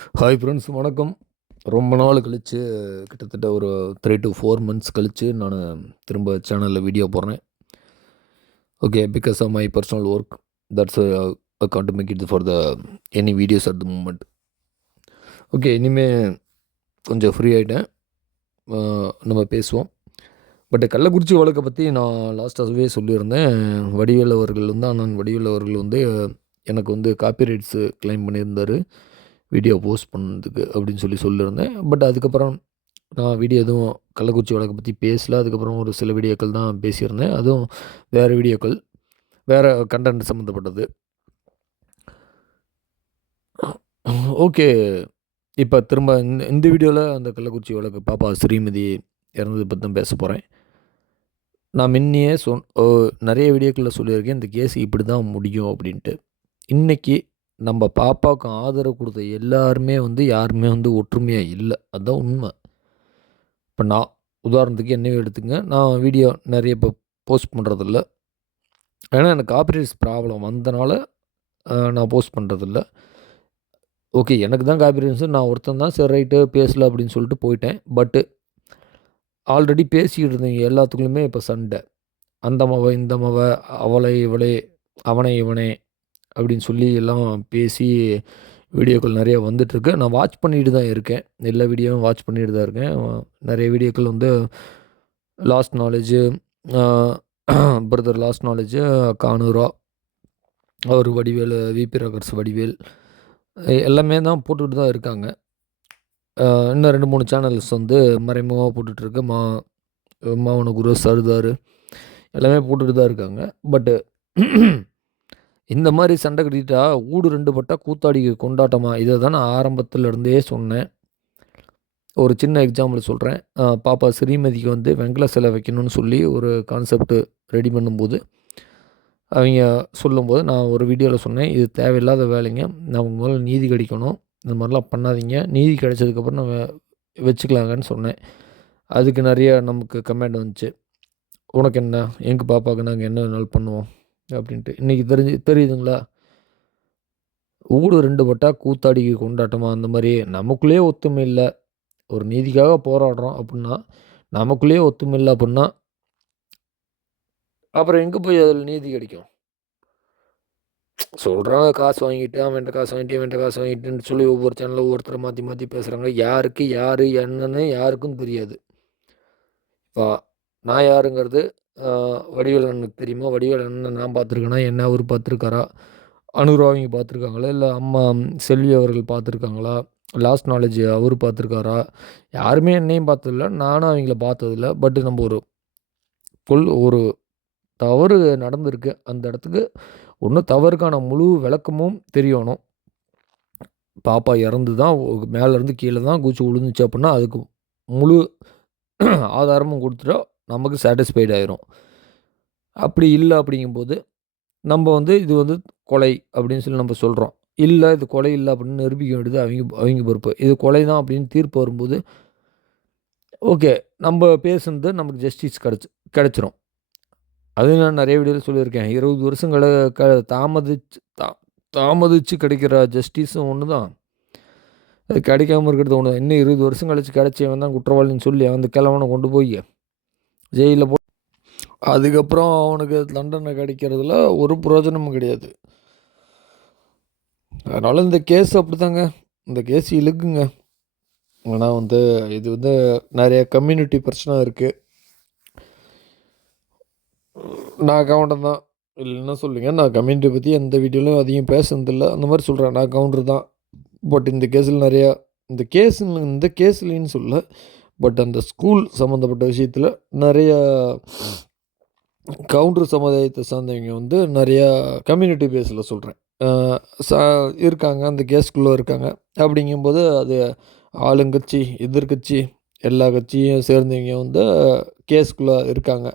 Hi friends, வணக்கம். ரொம்ப நாள் கழிச்சு, கிட்டத்தட்ட ஒரு 3 to 4 மந்த்ஸ் கழிச்சு நான் திரும்ப சேனலில் வீடியோ போடுறேன். Okay, because of my personal work, that's I can't make it for the any videos at the moment. Okay, இனிமேல் கொஞ்சம் ஃப்ரீ ஆகிட்டேன், நம்ம பேசுவோம். பட் கள்ளக்குறிச்சி வழக்கை பற்றி நான் லாஸ்ட்டாகவே சொல்லியிருந்தேன். வடிவேல் அவர்கள் வந்து அண்ணன் வடிவேல் அவர்கள் வந்து எனக்கு வந்து காப்பிரைட்ஸு கிளைம் பண்ணியிருந்தார் வீடியோ போஸ்ட் பண்ணதுக்கு அப்படின்னு சொல்லியிருந்தேன். பட் அதுக்கப்புறம் நான் வீடியோ எதுவும் கள்ளக்குறிச்சி வழக்கை பற்றி பேசல. அதுக்கப்புறம் ஒரு சில வீடியோக்கள் தான் பேசியிருந்தேன். அதுவும் வேறு வீடியோக்கள், வேறு கண்டென்ட் சம்மந்தப்பட்டது. ஓகே, இப்போ திரும்ப இந்த வீடியோவில் அந்த கள்ளக்குறிச்சி வழக்கு பாப்பா ஸ்ரீமதி இறந்ததை பற்றி தான் பேச போகிறேன். நான் முன்னையே நிறைய வீடியோக்களில் சொல்லியிருக்கேன், இந்த கேஸ் இப்படி தான் முடியும் அப்படின்ட்டு. இன்றைக்கி நம்ம பாப்பாவுக்கு ஆதரவு கொடுத்த எல்லாருமே வந்து யாருமே வந்து ஒற்றுமையாக இல்லை. அதுதான் உண்மை. இப்போ நான் உதாரணத்துக்கு என்னையே எடுத்துங்க, நான் வீடியோ நிறைய இப்போ போஸ்ட் பண்ணுறதில்ல. ஏன்னா எனக்கு காப்பிரைட்ஸ் ப்ராப்ளம் வந்தனால நான் போஸ்ட் பண்ணுறதில்ல. ஓகே, எனக்கு தான் காப்பிரைட்ஸு, நான் ஒருத்தன் தான், சரி ரைட்டு பேசல அப்படின்னு சொல்லிட்டு போயிட்டேன். பட்டு ஆல்ரெடி பேசிக்கிட்டு இருந்தீங்க எல்லாத்துக்குள்ளுமே இப்போ சண்டை. அந்த மவ, இந்த மவ, அவளை இவளே, அவனை இவனே அப்படின்னு சொல்லி எல்லாம் பேசி வீடியோக்கள் நிறைய வந்துட்டுருக்கு. நான் வாட்ச் பண்ணிட்டு தான் இருக்கேன். எல்லா வீடியோவும் வாட்ச் பண்ணிட்டு தான் இருக்கேன். நிறைய வீடியோக்கள் வந்து last knowledge, brother last knowledge, கானூரா, அவர் வடிவேல், விபி ரகர்ஸ் வடிவேல், எல்லாமே தான் போட்டுக்கிட்டு தான் இருக்காங்க. இன்னும் 2, 3 சேனல்ஸ் வந்து மறைமுகமாக போட்டுட்ருக்கு. மாவன குரு, சர்தார் எல்லாமே போட்டுட்டு தான் இருக்காங்க. பட்டு இந்த மாதிரி சண்டை கட்டிட்டா ஊடு 2 பட்டா கூத்தாடிக்கு கொண்டாட்டமா, இதை தான் நான் ஆரம்பத்தில் இருந்தே சொன்னேன். ஒரு சின்ன எக்ஸாம்பிள் சொல்கிறேன். பாப்பா ஸ்ரீமதிக்கு வந்து வெங்கல சிலை வைக்கணும்னு சொல்லி ஒரு கான்செப்ட் ரெடி பண்ணும்போது, அவங்க சொல்லும்போது நான் ஒரு வீடியோவில் சொன்னேன், இது தேவையில்லாத வேலைங்க, நமக்கு முதல்ல நீதி கிடைக்கணும், இந்த மாதிரிலாம் பண்ணாதீங்க, நீதி கிடைச்சதுக்கப்புறம் நம்ம வச்சுக்கலாங்கன்னு சொன்னேன். அதுக்கு நிறைய நமக்கு கமெண்ட் வந்துச்சு, உனக்கு என்ன, எங்கள் பாப்பாவுக்கு நாங்கள் என்ன வேணாலும் பண்ணுவோம் அப்படின்ட்டு. இன்றைக்கி தெரியுதுங்களா, ஊடு 2 பட்டா கூத்தாடிக்கு கொண்டாட்டமா, அந்த மாதிரி நமக்குள்ளேயே ஒத்துமை இல்லை, ஒரு நீதிக்காக போராடுறோம் அப்படின்னா, நமக்குள்ளேயே ஒத்துமை இல்லை அப்படின்னா, அப்புறம் எங்கே போய் அதில் நீதி கிடைக்கும்? சொல்கிறாங்க காசு வாங்கிட்டு, அவன்கிட்ட காசு வாங்கிட்டு, இவன்கிட்ட காசு வாங்கிட்டுன்னு சொல்லி ஒவ்வொரு சேனலில் ஒவ்வொருத்தரை மாற்றி மாற்றி பேசுகிறாங்க. யாருக்கு யார் என்னன்னு யாருக்கும் தெரியாது. இப்போ நான் யாருங்கிறது வடிவேல் அண்ணனுக்கு தெரியுமா? வடிவேல் அண்ணனை நான் பார்த்துருக்கேனா? என்ன அவர் பார்த்துருக்காரா? அனுராவங்க அவங்க பார்த்துருக்காங்களா? இல்லை அம்மா செல்வி அவர்கள் பார்த்துருக்காங்களா? லாஸ்ட் நாலேஜ் அவர் பார்த்துருக்காரா? யாருமே என்னையும் பார்த்ததில்ல, நானும் அவங்கள பார்த்ததில்ல. பட்டு நம்ம ஒரு தவறு நடந்திருக்கு, அந்த இடத்துக்கு ஒன்று தவறுக்கான முழு விளக்கமும் தெரியணும். பாப்பா இறந்து தான் மேலேருந்து கீழே தான் குச்சி விழுந்துச்சு அப்படின்னா, அதுக்கு முழு ஆதாரமும் கொடுத்துட்டா நமக்கு சாட்டிஸ்ஃபைட் ஆயிரும். அப்படி இல்லை அப்படிங்கும்போது, நம்ம வந்து இது வந்து கொலை அப்படின்னு சொல்லி நம்ம சொல்கிறோம். இல்லை, இது கொலை இல்லை அப்படின்னு நிரூபிக்க வேண்டியது அவங்க பொறுப்பு. இது கொலை தான் அப்படின்னு தீர்ப்பு வரும்போது, ஓகே, நம்ம பேசுனது நமக்கு ஜஸ்டிஸ் கிடச்சிரும். அது நான் நிறைய வீடியோவில் சொல்லியிருக்கேன். 20 வருஷங்கள தாமதிச்சு கிடைக்கிற ஜஸ்டிஸும் ஒன்று தான், அது கிடைக்காம இருக்கிறது ஒன்று தான். இன்னும் 20 வருஷம் கழிச்சு கிடைச்சவன் தான் குற்றவாளின்னு சொல்லி அந்த கிழவனை கொண்டு போய் ஜெயிலில் அதுக்கப்புறம் அவனுக்கு தண்டனை கிடைக்கிறதுல ஒரு பிரயோஜனமும் கிடையாது. அதனால் இந்த கேஸ் அப்படித்தாங்க, இந்த கேஸ் இழுக்குங்க. ஆனால் வந்து இது வந்து நிறைய கம்யூனிட்டி பிரச்சனை இருக்குது. நான் கவுண்டர் தான், இல்லைன்னா சொல்லுங்கள், நான் கம்யூனிட்டி பற்றி எந்த வீடியோலையும் அதிகம் பேசுனதில்லை. அந்த மாதிரி சொல்கிறேன், நான் கவுண்டர் தான். பட் இந்த கேஸில் நிறையா இந்த கேஸ்லின்னு சொல்ல, பட் அந்த ஸ்கூல் சம்மந்தப்பட்ட விஷயத்தில் நிறையா கவுண்டர் சமுதாயத்தை சார்ந்தவங்க வந்து நிறையா கம்யூனிட்டி பேஸில் சொல்கிறேன் இருக்காங்க, அந்த கேஸ்குள்ளே இருக்காங்க. அப்படிங்கும்போது அது ஆளுங்கட்சி, எதிர்கட்சி, எல்லா கட்சியும் சேர்ந்தவங்க வந்து கேஸ்குள்ளே இருக்காங்க.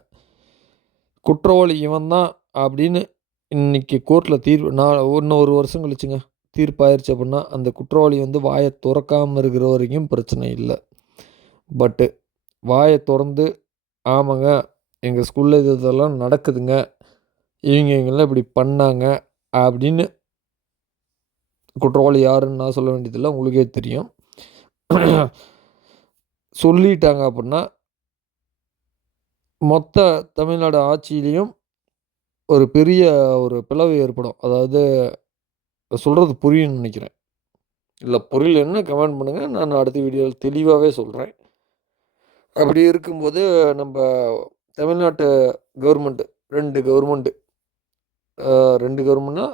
குற்றவாளி இவன் தான் அப்படின்னு இன்றைக்கி கோர்ட்டில் இன்னும் ஒரு வருஷம் கழிச்சுங்க தீர்ப்பாயிருச்சு அப்படின்னா, அந்த குற்றவாளி வந்து வாயை திறக்காமல் இருக்கிற வரைக்கும் பிரச்சனை இல்லை. பட்டு வாயை திறந்து, ஆமாங்க எங்கள் ஸ்கூலில் இதெல்லாம் நடக்குதுங்க, இவங்கெல்லாம் இப்படி பண்ணாங்க அப்படின்னு குற்றவாளி யாருன்னு நான் சொல்ல வேண்டியதில்லை, உங்களுக்கே தெரியும். சொல்லிட்டாங்க அப்படின்னா மொத்த தமிழ்நாடு ஆட்சியிலையும் ஒரு பெரிய ஒரு பிளவு ஏற்படும். அதாவது சொல்கிறது புரியும்னு நினைக்கிறேன். இல்லை புரியலன்னா கமெண்ட் பண்ணுங்கள், நான் அடுத்த வீடியோவில் தெளிவாகவே சொல்கிறேன். அப்படி இருக்கும்போது நம்ம தமிழ்நாட்டு கவர்மெண்ட்டு 2 கவர்மெண்ட்டு 2 கவர்மெண்ட்னா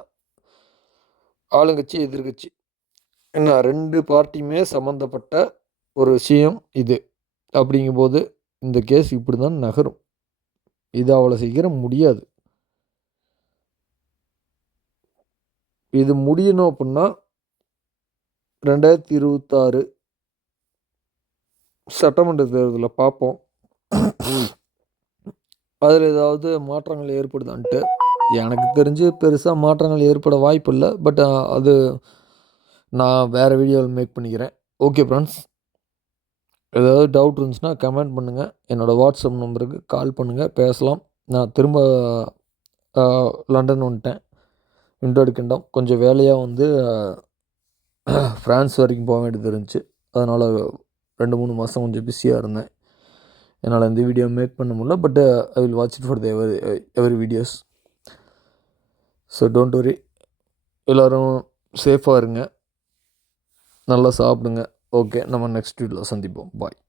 ஆளுங்கட்சி, எதிர்க்கட்சி என்ன 2 பார்ட்டியுமே சம்மந்தப்பட்ட ஒரு விஷயம் இது. அப்படிங்கும்போது இந்த கேஸ் இப்படி தான் நகரும். இது அவ்வளோ சீக்கிரம் முடியாது. இது முடியணும் அப்படின்னா 2026 சட்டமன்ற தேர்தலில் பார்ப்போம். அதில் ஏதாவது மாற்றங்கள் ஏற்படுதான்ட்டு எனக்கு தெரிஞ்சு பெருசாக மாற்றங்கள் ஏற்பட வாய்ப்பு இல்லை. பட் அது நான் வேறு வீடியோவில் மேக் பண்ணிக்கிறேன். ஓகே ஃப்ரெண்ட்ஸ், ஏதாவது டவுட் இருந்துச்சுன்னா கமெண்ட் பண்ணுங்கள். என்னோடய வாட்ஸ்அப் நம்பருக்கு கால் பண்ணுங்கள், பேசலாம். நான் திரும்ப லண்டன் வந்துட்டேன். யுனைடெட் கிங்டம் கொஞ்சம் வேலையாக வந்து ஃப்ரான்ஸ் வரைக்கும் போக வேண்டியது இருந்துச்சு. அதனால் 2-3 மாதம் கொஞ்சம் பிஸியாக இருந்தேன். என்னால் இந்த வீடியோ மேக் பண்ண முடியல. But I will watch it for the every videos. So don't worry. எல்லோரும் சேஃபாக இருங்க, நல்லா சாப்பிடுங்க. ஓகே, நம்ம நெக்ஸ்ட் வீடியோவில் சந்திப்போம். பாய்.